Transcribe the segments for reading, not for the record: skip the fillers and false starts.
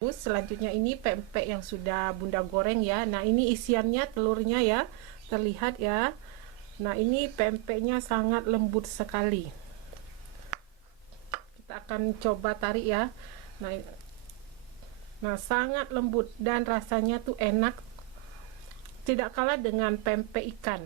Selanjutnya ini pempek yang sudah Bunda goreng ya. Nah, ini isiannya telurnya ya. Terlihat ya. Nah, ini pempeknya sangat lembut sekali. Kita akan coba tarik ya. Nah, sangat lembut dan rasanya tuh enak. Tidak kalah dengan pempek ikan.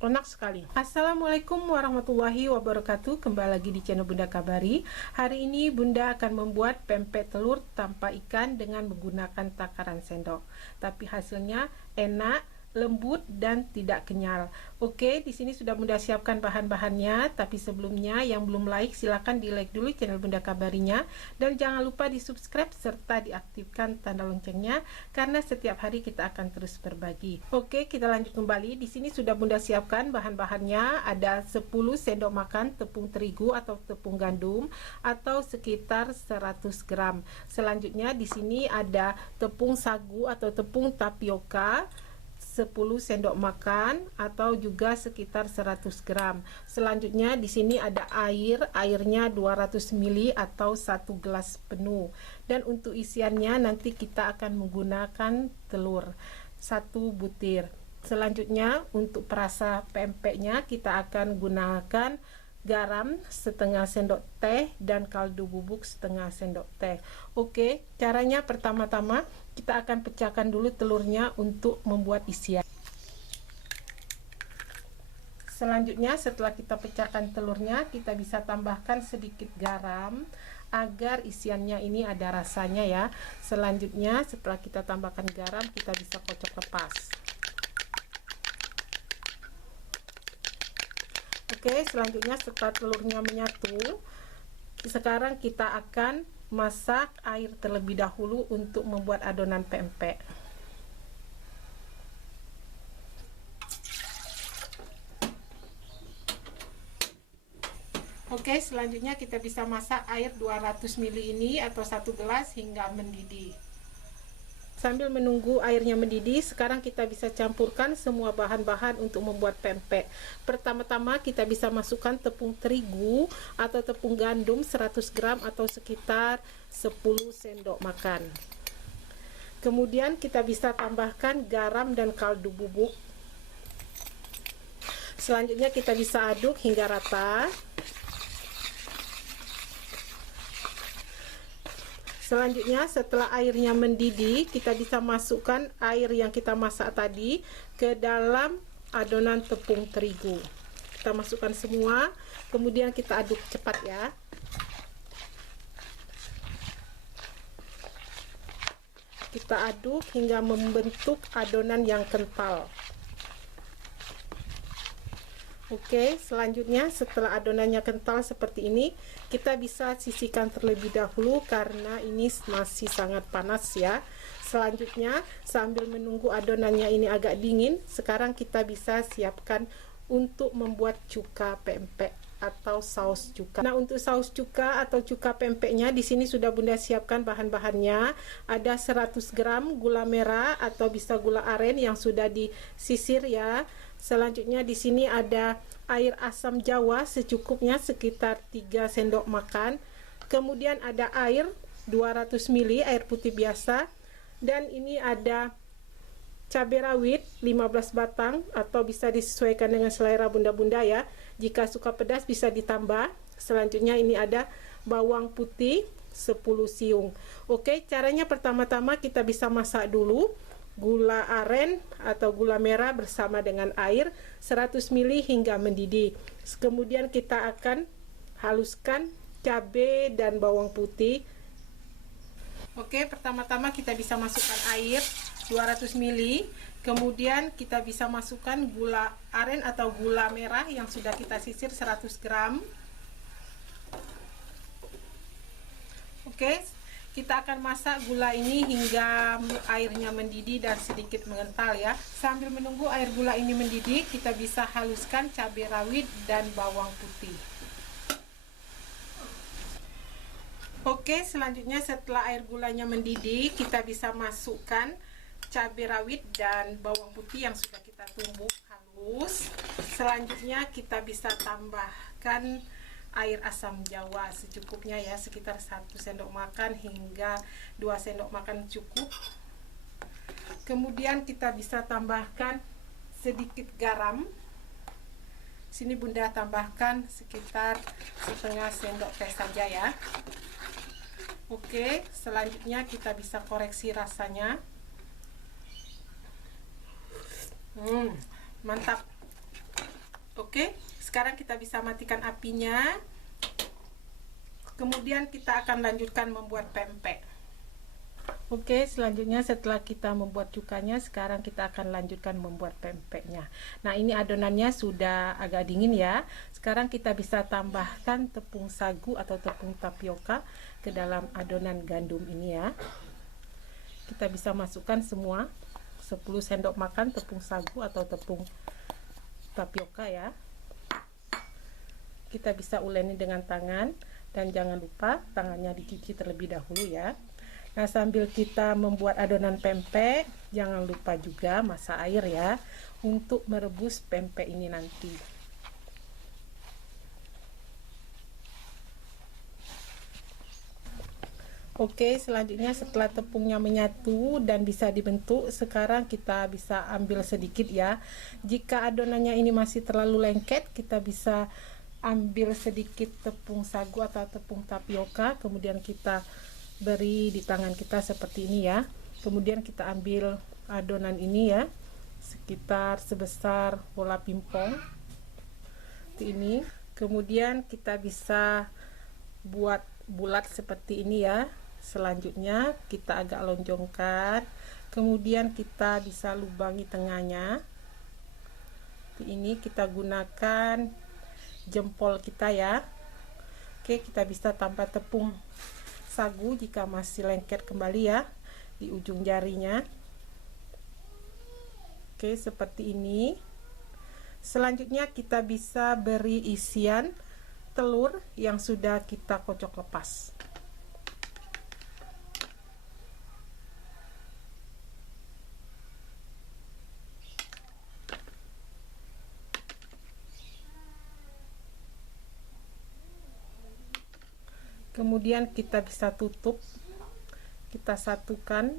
Enak sekali. Assalamualaikum warahmatullahi wabarakatuh. Kembali lagi di channel Bunda Kabari. Hari ini Bunda akan membuat pempek telur tanpa ikan dengan menggunakan takaran sendok. Tapi hasilnya enak, lembut dan tidak kenyal. Oke, di sini sudah Bunda siapkan bahan-bahannya. Tapi sebelumnya yang belum like silahkan di like dulu channel Bunda Kabarinya, dan jangan lupa di subscribe serta diaktifkan tanda loncengnya karena setiap hari kita akan terus berbagi. Oke, kita lanjut kembali. Di sini sudah Bunda siapkan bahan-bahannya. Ada 10 sendok makan tepung terigu atau tepung gandum atau sekitar 100 gram. Selanjutnya di sini ada tepung sagu atau tepung tapioka 10 sendok makan atau juga sekitar 100 gram. Selanjutnya di sini ada airnya 200 ml atau 1 gelas penuh. Dan untuk isiannya nanti kita akan menggunakan telur 1 butir. Selanjutnya untuk perasa pempeknya kita akan gunakan garam setengah sendok teh dan kaldu bubuk setengah sendok teh. Oke, caranya pertama-tama kita akan pecahkan dulu telurnya untuk membuat isian. Selanjutnya setelah kita pecahkan telurnya, kita bisa tambahkan sedikit garam agar isiannya ini ada rasanya ya. Selanjutnya setelah kita tambahkan garam, kita bisa kocok lepas. Oke, selanjutnya setelah telurnya menyatu, sekarang kita akan masak air terlebih dahulu untuk membuat adonan pempek. Oke, selanjutnya kita bisa masak air 200 ml ini atau 1 gelas hingga mendidih. Sambil menunggu airnya mendidih, sekarang kita bisa campurkan semua bahan-bahan untuk membuat pempek. Pertama-tama kita bisa masukkan tepung terigu atau tepung gandum 100 gram atau sekitar 10 sendok makan. Kemudian kita bisa tambahkan garam dan kaldu bubuk. Selanjutnya kita bisa aduk hingga rata. Selanjutnya setelah airnya mendidih, kita bisa masukkan air yang kita masak tadi ke dalam adonan tepung terigu. Kita masukkan semua, kemudian kita aduk cepat ya. Kita aduk hingga membentuk adonan yang kental. Oke, selanjutnya setelah adonannya kental seperti ini, kita bisa sisihkan terlebih dahulu karena ini masih sangat panas ya. Selanjutnya, sambil menunggu adonannya ini agak dingin, sekarang kita bisa siapkan untuk membuat cuka pempek atau saus cuka. Nah, untuk saus cuka atau cuka pempeknya di sini sudah Bunda siapkan bahan-bahannya. Ada 100 gram gula merah atau bisa gula aren yang sudah disisir ya. Selanjutnya di sini ada air asam jawa secukupnya sekitar 3 sendok makan. Kemudian ada air 200 ml air putih biasa, dan ini ada cabai rawit 15 batang atau bisa disesuaikan dengan selera bunda-bunda ya. Jika suka pedas bisa ditambah. Selanjutnya ini ada bawang putih 10 siung. Oke, caranya pertama-tama kita bisa masak dulu gula aren atau gula merah bersama dengan air 100 ml hingga mendidih. Kemudian kita akan haluskan cabai dan bawang putih. Oke, pertama-tama kita bisa masukkan air 200 ml, kemudian kita bisa masukkan gula aren atau gula merah yang sudah kita sisir 100 gram. Oke, kita akan masak gula ini hingga airnya mendidih dan sedikit mengental ya. Sambil menunggu air gula ini mendidih, kita bisa haluskan cabai rawit dan bawang putih. Oke, selanjutnya setelah air gulanya mendidih, kita bisa masukkan cabai rawit dan bawang putih yang sudah kita tumbuk halus. Selanjutnya kita bisa tambahkan air asam jawa secukupnya ya, sekitar 1 sendok makan hingga 2 sendok makan cukup. Kemudian kita bisa tambahkan sedikit garam. Sini Bunda tambahkan sekitar setengah sendok teh saja ya. Oke, selanjutnya kita bisa koreksi rasanya. Mantap. Oke, sekarang kita bisa matikan apinya. Kemudian kita akan lanjutkan membuat pempek. Oke, selanjutnya setelah kita membuat cukanya, sekarang kita akan lanjutkan membuat pempeknya. Nah, ini adonannya sudah agak dingin ya. Sekarang kita bisa tambahkan tepung sagu atau tepung tapioka ke dalam adonan gandum ini ya. Kita bisa masukkan semua 10 sendok makan tepung sagu atau tepung tapioka ya. Kita bisa uleni dengan tangan dan jangan lupa tangannya dicuci terlebih dahulu ya. Nah, sambil kita membuat adonan pempek, jangan lupa juga masak air ya untuk merebus pempek ini nanti. Oke, selanjutnya setelah tepungnya menyatu dan bisa dibentuk, sekarang kita bisa ambil sedikit ya. Jika adonannya ini masih terlalu lengket, kita bisa ambil sedikit tepung sagu atau tepung tapioka, kemudian kita beri di tangan kita seperti ini ya. Kemudian kita ambil adonan ini ya, sekitar sebesar bola pingpong seperti ini. Kemudian kita bisa buat bulat seperti ini ya. Selanjutnya kita agak lonjongkan, kemudian kita bisa lubangi tengahnya. Ini kita gunakan jempol kita ya. Oke, kita bisa tambah tepung sagu jika masih lengket kembali ya di ujung jarinya. Oke, seperti ini. Selanjutnya kita bisa beri isian telur yang sudah kita kocok lepas. Kemudian kita bisa tutup, kita satukan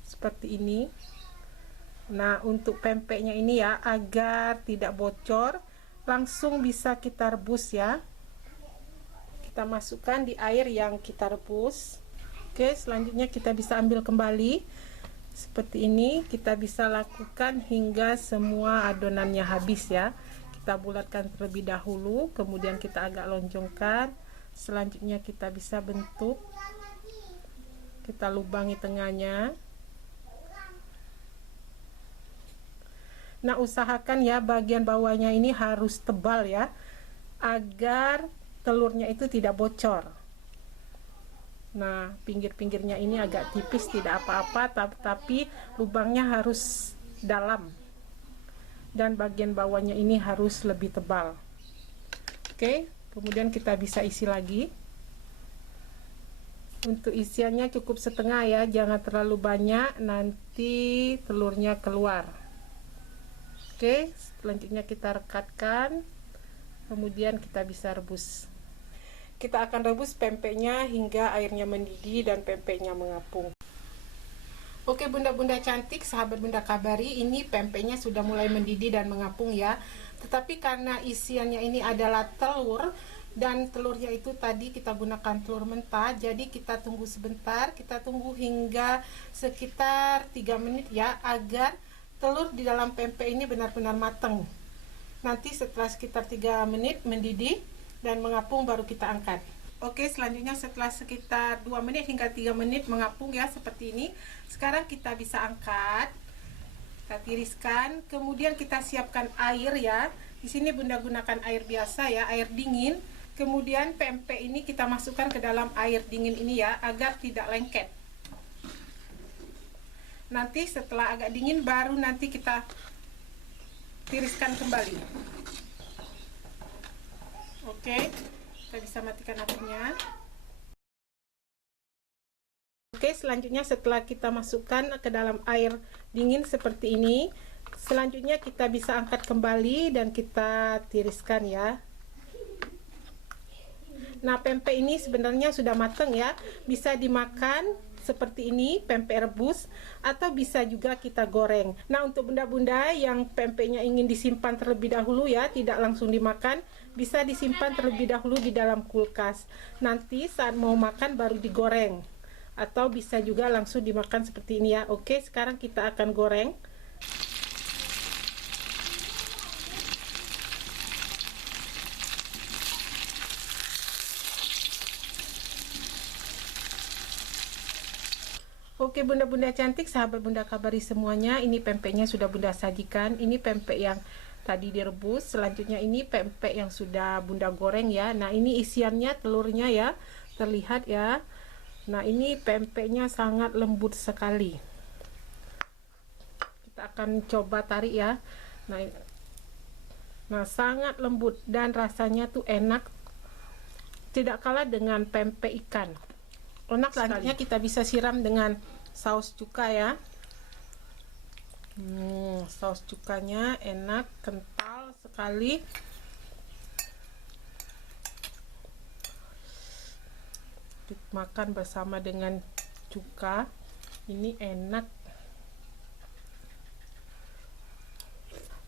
seperti ini. Nah, untuk pempeknya ini ya, agar tidak bocor, langsung bisa kita rebus ya. Kita masukkan di air yang kita rebus. Oke, selanjutnya kita bisa ambil kembali seperti ini. Kita bisa lakukan hingga semua adonannya habis ya. Kita bulatkan terlebih dahulu, kemudian kita agak lonjongkan. Selanjutnya kita bisa bentuk, kita lubangi tengahnya. Nah, usahakan ya bagian bawahnya ini harus tebal ya, agar telurnya itu tidak bocor. Nah, pinggir-pinggirnya ini agak tipis tidak apa-apa, tapi lubangnya harus dalam, dan bagian bawahnya ini harus lebih tebal. Oke, kemudian kita bisa isi lagi. Untuk isiannya cukup setengah ya, jangan terlalu banyak, nanti telurnya keluar. Oke, selanjutnya kita rekatkan, kemudian kita bisa rebus. Kita akan rebus pempeknya hingga airnya mendidih dan pempeknya mengapung. Oke bunda-bunda cantik, sahabat Bunda Kabari, ini pempeknya sudah mulai mendidih dan mengapung ya. Tetapi karena isiannya ini adalah telur, dan telurnya itu tadi kita gunakan telur mentah, jadi kita tunggu sebentar, kita tunggu hingga sekitar 3 menit ya, agar telur di dalam pempek ini benar-benar matang. Nanti setelah sekitar 3 menit mendidih dan mengapung baru kita angkat. Oke, selanjutnya setelah sekitar 2 menit hingga 3 menit mengapung ya seperti ini. Sekarang kita bisa angkat. Kita tiriskan, kemudian kita siapkan air ya. Di sini Bunda gunakan air biasa ya, air dingin. Kemudian pempek ini kita masukkan ke dalam air dingin ini ya, agar tidak lengket. Nanti setelah agak dingin baru nanti kita tiriskan kembali. Oke, kita bisa matikan apinya. Oke, selanjutnya setelah kita masukkan ke dalam air dingin seperti ini, selanjutnya kita bisa angkat kembali dan kita tiriskan ya. Nah, pempek ini sebenarnya sudah matang ya, bisa dimakan seperti ini, pempek rebus, atau bisa juga kita goreng. Nah, untuk bunda-bunda yang pempeknya ingin disimpan terlebih dahulu ya, tidak langsung dimakan, bisa disimpan terlebih dahulu di dalam kulkas. Nanti saat mau makan baru digoreng, atau bisa juga langsung dimakan seperti ini ya. Oke, sekarang kita akan goreng. Oke bunda-bunda cantik, sahabat Bunda Kabari semuanya, ini pempeknya sudah bunda sajikan. Ini pempek yang tadi direbus, selanjutnya ini pempek yang sudah bunda goreng ya. Nah, ini isiannya telurnya ya, terlihat ya. Nah, ini pempeknya sangat lembut sekali. Kita akan coba tarik ya. Nah, sangat lembut dan rasanya tuh enak, tidak kalah dengan pempek ikan. Enak sekali. Selanjutnya kita bisa siram dengan saus cuka ya. Saus cukanya enak, kental sekali. Makan bersama dengan cuka, ini enak.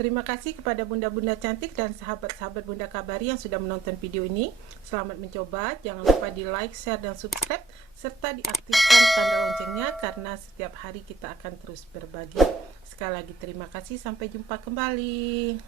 Terima kasih kepada bunda-bunda cantik dan sahabat-sahabat Bunda Kabari yang sudah menonton video ini. Selamat mencoba, jangan lupa di like, share, dan subscribe, serta diaktifkan tanda loncengnya karena setiap hari kita akan terus berbagi. Sekali lagi terima kasih, sampai jumpa kembali.